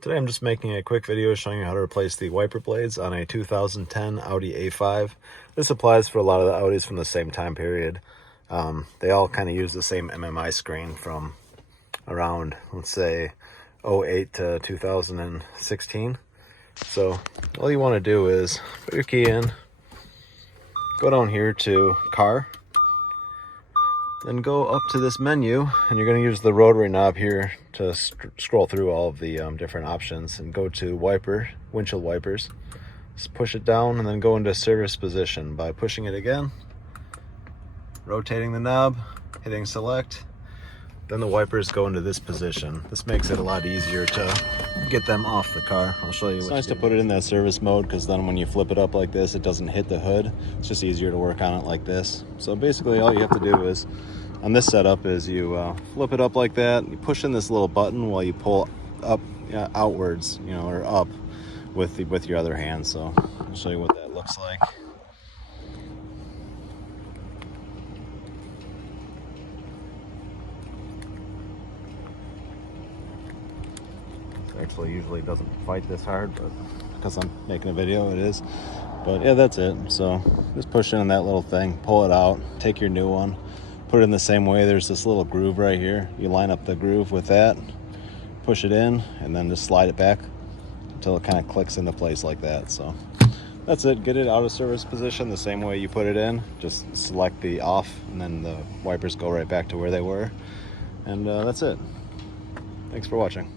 Today I'm just making a quick video showing you how to replace the wiper blades on a 2010 Audi A5. This applies for a lot of the Audis from the same time period. They all kind of use the same MMI screen from around, let's say, 08 to 2016. So all you want to do is put your key in, go down here to car, then go up to this menu, and you're going to use the rotary knob here to scroll through all of the different options, and go to windshield wipers. Just push it down and then go into service position by pushing it again, rotating the knob, hitting select. Then the wipers go into this position. This makes it a lot easier to get them off the car. I'll show you. It's nice to put it in that service mode, because then when you flip it up like this, it doesn't hit the hood. It's just easier to work on it like this. So basically all you have to do is, on this setup, is you flip it up like that, you push in this little button while you pull up outwards, or up with your other hand. So I'll show you what that looks like. Actually usually doesn't fight this hard, but because I'm making a video, it is. But yeah, that's it. So just push in that little thing, pull it out, take your new one, put it in the same way. There's this little groove right here. You line up the groove with that, push it in, and then just slide it back until it kind of clicks into place like that. So that's it. Get it out of service position the same way you put it in. Just select the off, and then the wipers go right back to where they were. And that's it. Thanks for watching.